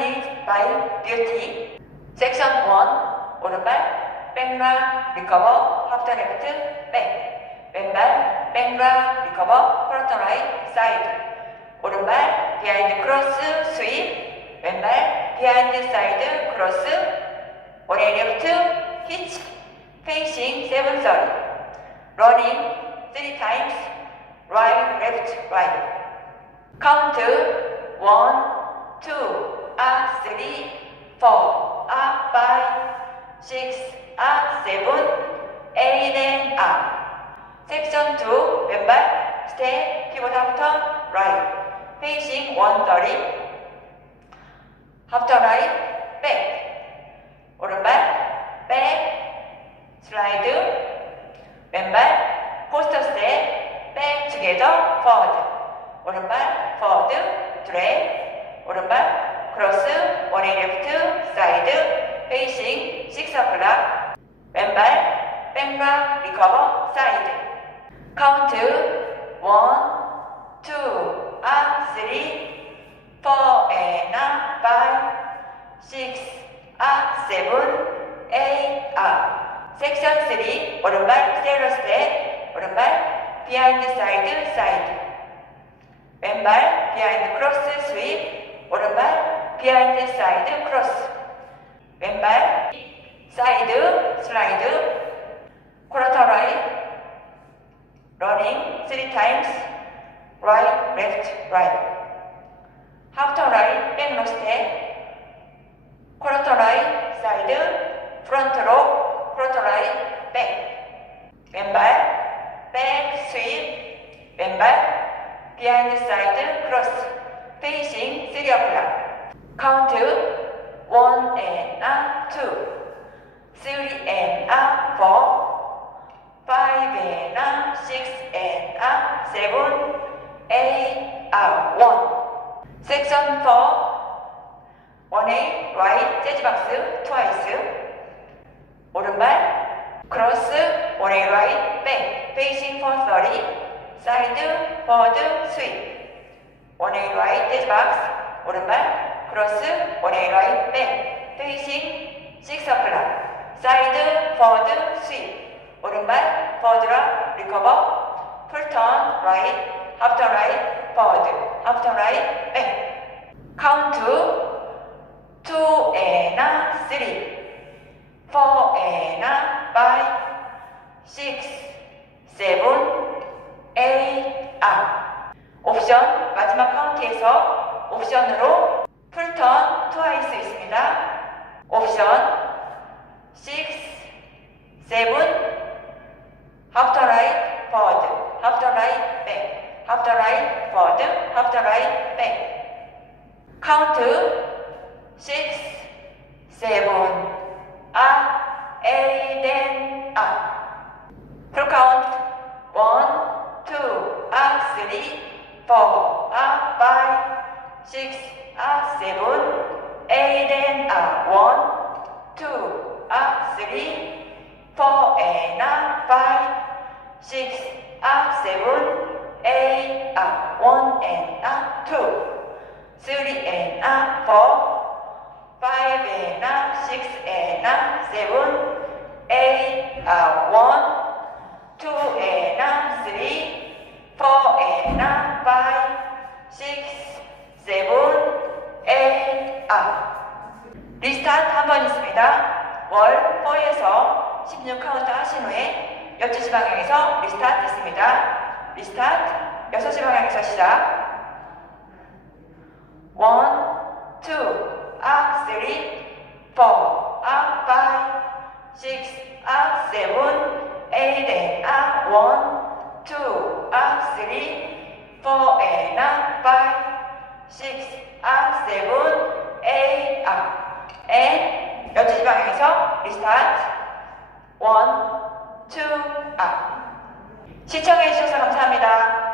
Surrounded by beauty. 섹션 1. 오른발, 백라, 리커버, 하프턴 레프트, 백. 왼발, 백라, 리커버, 프론트 라이트, 사이드. 오른발, 비하인드 크로스, 스윕. 왼발, 비하인드 사이드, 크로스. 원웨이 레프트, 히치. 페이싱 730. 러닝 3 times. right, left, right. Count 1, 2, up, 3, 4, up, 5, 6, up, 7, 8, and up. 섹션 2, 왼발, 스텝, 피봇 하프턴, right. 페이싱 130, 하프턴 right, back. 오른발, back, 슬라이드, 왼발, 포스터 스텝, back together, forward. 오른발, forward, 드랙, 오른발, 크 로스, 원웨이 레프트, 사이드, 페이싱, 식스 어클락, 왼발, 백락, 리커버, 사이드. 카운트, 원, 투, 업, 쓰리, 포, 앤, 업, 파이브, 식스, 업, 세븐, 에잇, 업. 섹션 3, 오른발, 세로 스텝, 오른발, 비하인드 사이드, 사이드. 왼발 비하인드 크로스 스윕 오른발 비하인드 사이드 크로스. 왼발 사이드 슬라이드. 쿼터 라이트 러닝 3 times right left right 하프터 라이트. 백로 스텝 쿼터 라이트 사이드 프론트로 쿼터 라이트 백. 왼발 백 스윕 왼발 비하인드 사이드 크로스. 페이싱 3 어플락 카운트 1 and up 2 3 and up 4 5 and up 6 and up 7 8 out 1 섹션 4 1A right 재즈 박스 트와이스 오른발 크로스 1A right 백 페이싱 430 사이드, 포워드, 스윗. 원웨이 라이트 재즈 박스, 오른발, 크로스, 원웨이 라이트 백, 페이싱, 식스 어플락. 사이드, 포워드, 스윗. 오른발, 포워드라, 리커버, 풀턴, 라이트, 하프턴 라이트, 포워드, 하프턴 라이트, 백. 카운트, 2 and 3, 4 and 5, 6, 7, A, R. 옵션, 마지막 카운트에서 옵션으로 풀 턴 트와이스 있습니다. 옵션 6, 7, 하프터 라이트, 포워드, 하프터 라이트, 백, 하프터 라이트, 포워드, 하프터 라이트, 백. 카운트 6, 7, up, 8, and up. 풀 카운트 1, two, up, three, four, up, five, six, up, seven, eight, and up, one, two, up, three, four, and up, five, six, up, seven, eight, up, one, and up, two, three, and up, four, five, and up, six, and up, seven, eight, up, one, 4에서 16 카운트 하신 후에 12시 방향에서 리스타트 있습니다. 리스타트 6시 방향에서 시작. 1, 2, up, 3, 4, up, 5, 6, up, 7, eight and up, one, two, up, three, four and up, five, six, up, seven, eight, up. and 12시 방향에서 리스타트. one, two, up. 시청해주셔서 감사합니다.